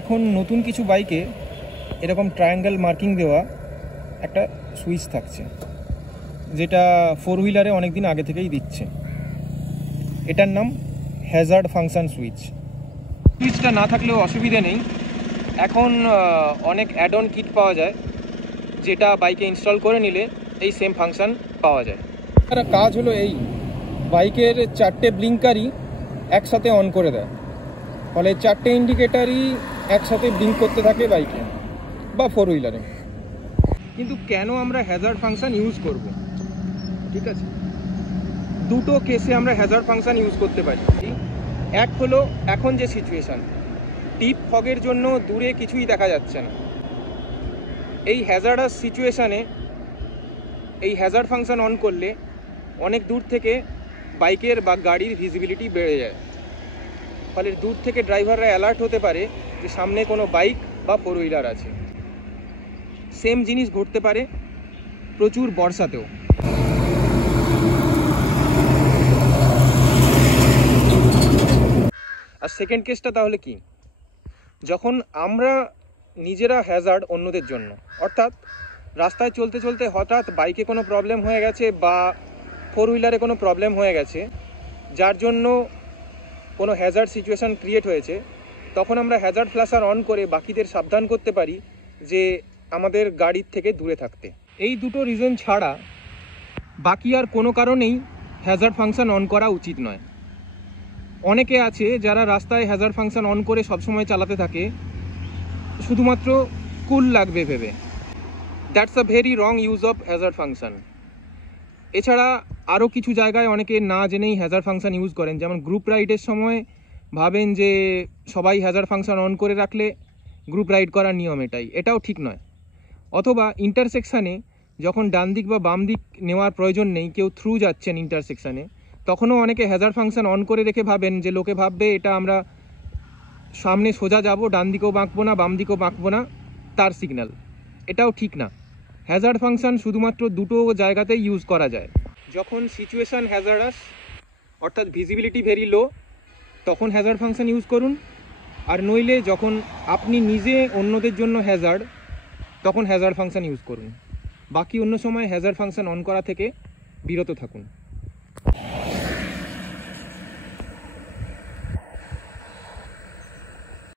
এখন নতুন কিছু বাইকে এরকম ট্রায়াঙ্গেল মার্কিং দেওয়া একটা সুইচ থাকছে, যেটা ফোর হুইলারে অনেক দিন আগে থেকেই দিচ্ছে। এটার নাম হ্যাজার্ড ফাংশন সুইচ। সুইচটা না থাকলেও অসুবিধে নেই, এখন অনেক অ্যাড অন কিট পাওয়া যায়, যেটা বাইকে ইনস্টল করে নিলে এই সেম ফাংশন পাওয়া যায়। তার কাজ হলো এই, বাইকের 4টে ব্লিঙ্কারই একসাথে অন করে দেয়, ফলে 4টে ইন্ডিকেটারই একসাথে ব্লিঙ্ক করতে থাকে বাইকে বা ফোর হুইলারে। কিন্তু কেন আমরা হ্যাজার্ড ফাংশন ইউজ করব? ঠিক আছে, দুটো কেসে আমরা হ্যাজার্ড ফাংশন ইউজ করতে পারি। এক হলো এখন যে সিচুয়েশান, ডিপ ফগের জন্য দূরে কিছুই দেখা যাচ্ছে না, এই হ্যাজার্ডাস সিচুয়েশানে এই হ্যাজার্ড ফাংশন অন করলে অনেক দূর থেকে বাইকের বা গাড়ির ভিজিবিলিটি বেড়ে যায়, ফলে দূর থেকে ড্রাইভাররা অ্যালার্ট হতে পারে যে সামনে কোনো বাইক বা ফোর হুইলার আছে। সেম জিনিস ঘটতে পারে প্রচুর বর্ষাতেও। আর সেকেন্ড কেসটা তাহলে কি? যখন আমরা নিজেরা হ্যাজার্ড অন্যদের জন্য, অর্থাৎ রাস্তায় চলতে চলতে হঠাৎ বাইকে কোনো প্রবলেম হয়ে গেছে বা ফোর হুইলারে কোনো প্রবলেম হয়ে গেছে, যার জন্য কোনো হ্যাজার্ড সিচুয়েশান ক্রিয়েট হয়েছে, তখন আমরা হ্যাজার্ড ফ্ল্যাশার অন করে বাকিদের সাবধান করতে পারি যে আমাদের গাড়ির থেকে দূরে থাকতে। এই দুটো রিজন ছাড়া বাকি আর কোনো কারণেই হ্যাজার্ড ফাংশন অন করা উচিত নয়। অনেকে আছে যারা রাস্তায় হ্যাজার্ড ফাংশন অন করে সবসময় চালাতে থাকে শুধুমাত্র কুল লাগবে ভেবে। That's a very wrong use of Hazard function. এছাড়া আরও কিছু জায়গায় অনেকে না জেনেই হ্যাজার্ড ফাংশন ইউজ করেন, যেমন গ্রুপ রাইডের সময় ভাবেন যে সবাই হ্যাজার্ড ফাংশন অন করে রাখলে গ্রুপ রাইড করার নিয়ম এটাও ঠিক নয়। অথবা ইন্টারসেকশানে যখন ডান দিক বা বাম দিক নেওয়ার প্রয়োজন নেই, কেউ থ্রু যাচ্ছেন ইন্টারসেকশানে, তখনও অনেকে হ্যাজার্ড ফাংশন অন করে রেখে ভাবেন যে লোকে ভাববে এটা আমরা সামনে সোজা যাব, ডান দিকেও বাঁকবো না বাম দিকেও বাঁকবো না, তার সিগন্যাল। এটাও ঠিক না। হ্যাজার্ড ফাংশন শুধুমাত্র দুটো জায়গাতেই ইউজ করা যায়। যখন সিচুয়েশান হ্যাজার্ডাস অর্থাৎ ভিজিবিলিটি ভেরি লো, তখন হ্যাজার্ড ফাংশন ইউজ করুন। আর নইলে যখন আপনি নিজে অন্যদের জন্য হ্যাজার্ড, তখন হ্যাজার্ড ফাংশন ইউজ করুন। বাকি অন্য সময় হ্যাজার্ড ফাংশন অন করা থেকে বিরত থাকুন।